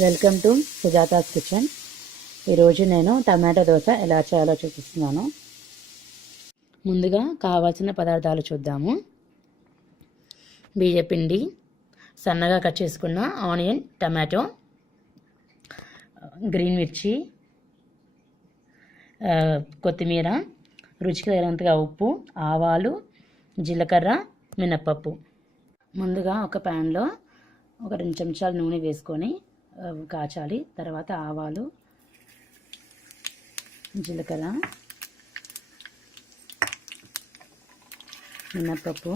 Welcome to Sujata's kitchen. ఈరోజు నేను tomato dosa ఎలా చేయాలో చూపిస్తున్నాను. ముందుగా కావాల్సిన పదార్థాలు చూద్దాము. బియ్యపిండి, సన్నగా కట్ చేసుకున్న ఆనియన్, టమాటో, గ్రీన్ మిర్చి, కొత్తిమీర, రుచికి తగినంతగా ఉప్పు, ఆవాలు, జీలకర్ర, మినప్పప్పు. ముందుగా ఒక ప్యాన్లో ఒక 2 చెంచాలు నూనె వేసుకొని కాచాలి. తర్వాత ఆవాలు, జీలకర్ర, మినప్పప్పు.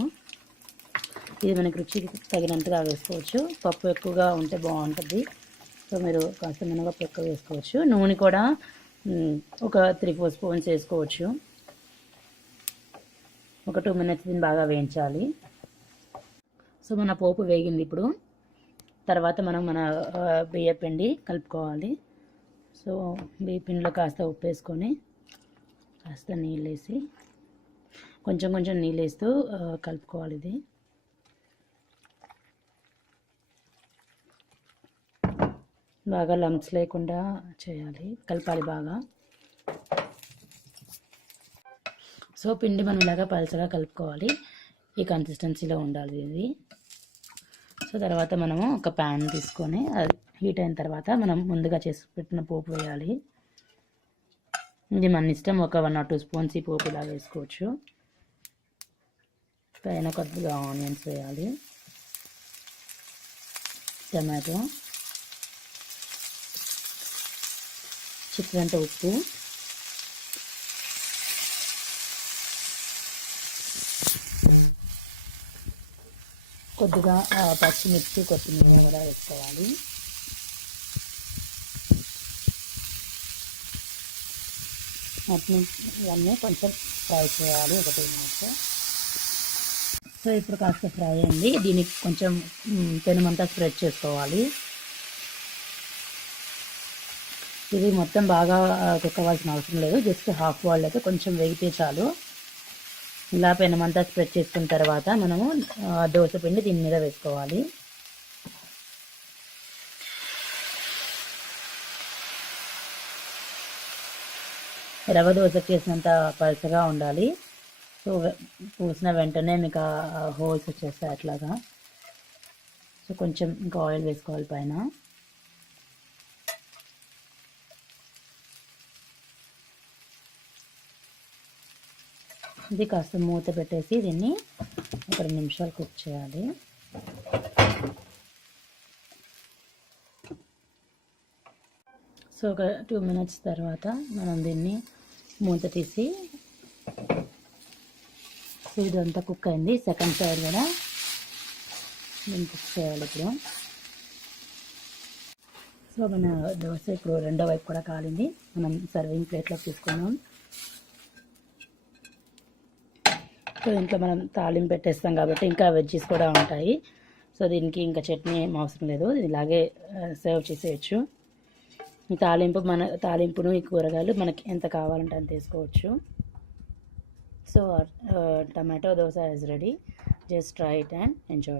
ఇది మనకి రుచికి తగినంతగా వేసుకోవచ్చు. పప్పు ఎక్కువగా ఉంటే బాగుంటుంది, సో మీరు కాస్త మినపప్పు ఎక్కువ వేసుకోవచ్చు. నూనె కూడా ఒక 3-4 స్పూన్స్ వేసుకోవచ్చు. ఒక 2 మినిట్స్ దీన్ని బాగా వేయించాలి. సో మన పోపు వేగింది. ఇప్పుడు తర్వాత మనం మన బియ్యపిండి కలుపుకోవాలి. సో బియ్యపిండిలో కాస్త ఉప్పు వేసుకొని కాస్త నీళ్ళు వేసి కొంచెం నీళ్ళు వేస్తూ కలుపుకోవాలి. ఇది బాగా లంప్స్ లేకుండా చేయాలి, కలపాలి బాగా. సో పిండి మనం ఇలాగా పలచగా కలుపుకోవాలి. ఈ కన్సిస్టెన్సీలో ఉండాలి ఇది. సో తర్వాత మనము ఒక ప్యాన్ తీసుకొని అది హీట్ అయిన తర్వాత మనం ముందుగా చేసి పెట్టిన పోపు వేయాలి. ఇది మన ఇష్టం, ఒక 1 or 2 స్పూన్స్ ఈ పోపు ఇలా వేసుకోవచ్చు. పైన కొద్దిగా ఆనియన్స్ వేయాలి, టమాటో, చిటికెడంత ఉప్పు, కొద్దిగా పచ్చిమిర్చి, కొత్తిమీర కూడా వేసుకోవాలి. ఇవన్నీ కొంచెం ఫ్రై చేయాలి, ఒక 2 minutes. సో ఇప్పుడు కాస్త ఫ్రై అయింది. దీనికి కొంచెం పెనమంతా స్ప్రెడ్ చేసుకోవాలి. ఇది మొత్తం బాగా కుక్ అవ్వాల్సిన అవసరం లేదు, జస్ట్ హాఫ్ బాయిల్ అయితే కొంచెం వేగితే చాలు. ఇలా పెనమంతా స్ప్రెడ్ చేసుకున్న తర్వాత మనము దోశ పిండి దీని మీద వేసుకోవాలి. రవ్వ దోశకి వేసినంత పలుచగా ఉండాలి. సో పూసిన వెంటనే మీకు హోల్స్ వచ్చేస్తాయి అట్లాగా. సో కొంచెం ఇంకా ఆయిల్ వేసుకోవాలి పైన. ఇది కాస్త మూత పెట్టేసి దీన్ని ఒక 2 నిమిషాలు కుక్ చేయాలి. సో ఒక 2 minutes తర్వాత మనం దీన్ని మూత తీసి, సో ఇదంతా కుక్ అయింది. సెకండ్ సైడ్ కూడా దీన్ని కుక్ చేయాలి ఇప్పుడు. సో మన దోశ ఇప్పుడు రెండో వైపు కూడా కాలింది. మనం సర్వింగ్ ప్లేట్లోకి తీసుకున్నాం. సో ఇంట్లో మనం తాలింపు పెట్టేస్తాం కాబట్టి ఇంకా వెజ్జెస్ కూడా ఉంటాయి. సో దీనికి ఇంకా చట్నీ ఏం అవసరం లేదు, ఇలాగే సర్వ్ చేసేయచ్చు. ఈ తాలింపును ఈ కూరగాయలు మనకి ఎంత కావాలంటే అంత వేసుకోవచ్చు. So tomato dosa is ready. Just try it and enjoy.